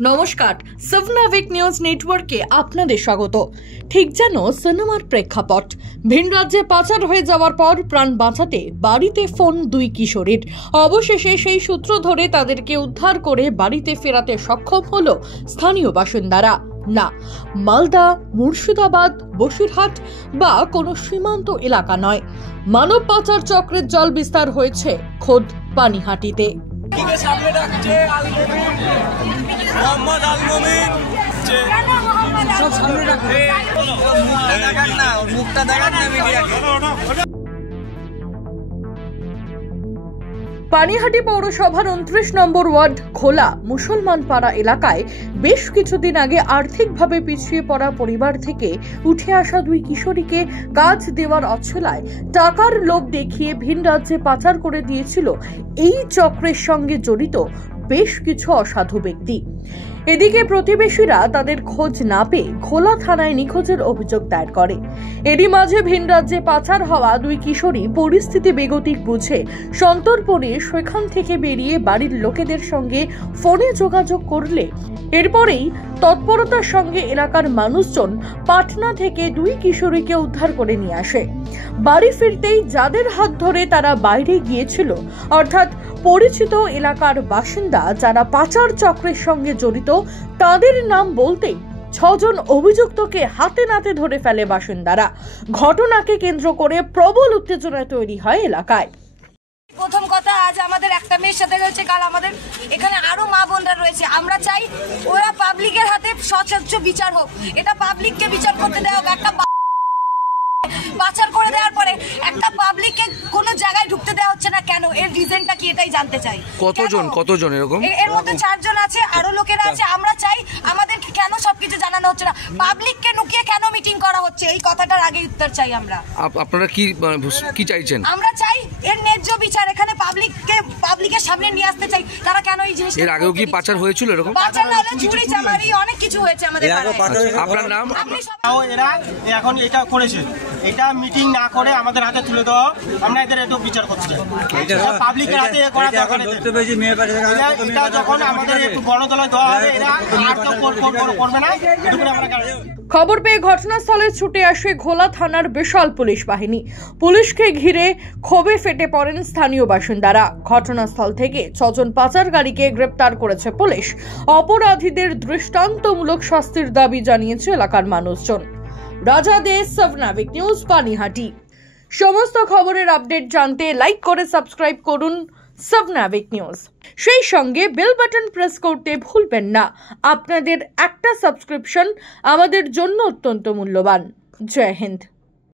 নমস্কার, সবনাভিক নিউজ নেটওয়ার্কে আপনাদের স্বাগত। ঠিক যেন সিনেমার প্রেক্ষাপট, ভিন রাজ্যে পাচার হয়ে যাওয়ার পর প্রাণ বাঁচাতে বাড়িতে ফোন দুই কিশোরীর। অবশেষে সেই সূত্র ধরে তাদেরকে উদ্ধার করে বাড়িতে ফেরাতে সক্ষম হলো স্থানীয় বাসিন্দারা। না, মালদা, মুর্শিদাবাদ, বসিরহাট বা কোনো সীমান্ত এলাকা নয়, মানব পাচার চক্রের জল বিস্তার হয়েছে খোদ পানিহাটিতে। পানিহাটি পৌরসভার 29 নম্বর ওয়ার্ড খোলা মুসলমান পাড়া এলাকায় বেশ কিছুদিন আগে আর্থিকভাবে পিছিয়ে পড়া পরিবার থেকে উঠে আসা দুই কিশোরীকে কাজ দেওয়ার অছলায় টাকার লোভ দেখিয়ে ভিন রাজ্যে পাচার করে দিয়েছিল এই চক্রের সঙ্গে জড়িত বেশ কিছু অসাধু ব্যক্তি। এদিকে প্রতিবেশীরা তাদের খোঁজ না পেয়ে খোলা থানায় নিখোঁজের অভিযোগ দায়ের করে। এরই মাঝে ভিন রাজ্যে পাচার হওয়া দুই কিশোরী পরিস্থিতি বেগতিক বুঝে সন্তর্পণে সেখান থেকে বেরিয়ে বাড়ির লোকেদের সঙ্গে ফোনে যোগাযোগ করলে এরপরেই তৎপরতার সঙ্গে এলাকার মানুষজন পাটনা থেকে দুই কিশোরীকে উদ্ধার করে নিয়ে আসে। বাড়ি ফিরতেই যাদের হাত ধরে তারা বাইরে গিয়েছিল, অর্থাৎ পরিচিত এলাকার বাসিন্দা যারা পাচার চক্রের সঙ্গে জড়িত, তাদের নাম বলতেই 6 জন অভিযুক্তকে হাতে নাতে ধরে ফেলে বাসিন্দারা। ঘটনাকে কেন্দ্র করে প্রবল উত্তেজনা তৈরি হয় এলাকায়। প্রথম কথা, আজ আমাদের একটা মেয়ের সাথে হয়েছে, কাল আমাদের এখানে আরো মা বোনরা রয়েছে। আমরা চাই ওরা পাবলিকের হাতে স্বচ্ছ বিচার হোক, এটা পাবলিককে বিচার করতে দেওয়া হোক। একটা পাচার করে দেওয়ার পরে একটা পাবলিককে কোনো জায়গায় ঢুকতে দেওয়া হচ্ছে না কেন, এর রিজনটা কি, এটাই জানতে চাই। কতজন এরকম? এর মধ্যে 4 জন আছে, আরো লোকেরা আছে। আমরা চাই আমাদেরকে কেন সবকিছু জানানো হচ্ছে না, পাবলিককে নুকিয়ে কেন মিটিং করা হচ্ছে, এই কথাটার আগে উত্তর চাই আমরা। আপনারা কি চাইছেন? আমরা চাই এর ন্যায্য বিচার, এখানে পাবলিকের সামনে নিয়ে আসতে চাই। তারা কেন এই জিনিস, এর আগেও কি পাচার হয়েছিল এরকম? পাচার না হলে চুরি চামারি অনেক কিছু হয়েছে আমাদের পাড়ায়। আপনার নাম? এরা এখন এটা করেছে, এটা মিটিং না করে আমাদের হাতে তুলে দেওয়া, আমরা এদের একটু বিচার করতে চাই। পাবলিকের হাতে করা দরকার। এটা যখন আমাদের একটু গণতলায় দেওয়া হবে, এরা আর তো করবে না। খবর পেয়ে ঘটনাস্থলে ছুটে আসে ঘোলা থানার বিশাল পুলিশ বাহিনী। পুলিশকে ঘিরে ক্ষোভে ফেটে পড়েন স্থানীয় বাসিন্দারা। ঘটনাস্থল থেকে 6 জন পাচারকারীকে গ্রেপ্তার করেছে পুলিশ। অপরাধীদের দৃষ্টান্তমূলক শাস্তির দাবি জানিয়েছে এলাকার মানুষজন। রাজা দে, সবনাভিক নিউজ, পানিহাটি। সমস্ত খবরের আপডেট জানতে লাইক করে সাবস্ক্রাইব করুন সবনাভিক নিউজ। সেই সঙ্গে বেল বাটন প্রেস করতে ভুলবেন না। আপনাদের একটা সাবস্ক্রিপশন আমাদের জন্য অত্যন্ত মূল্যবান। জয় হিন্দ।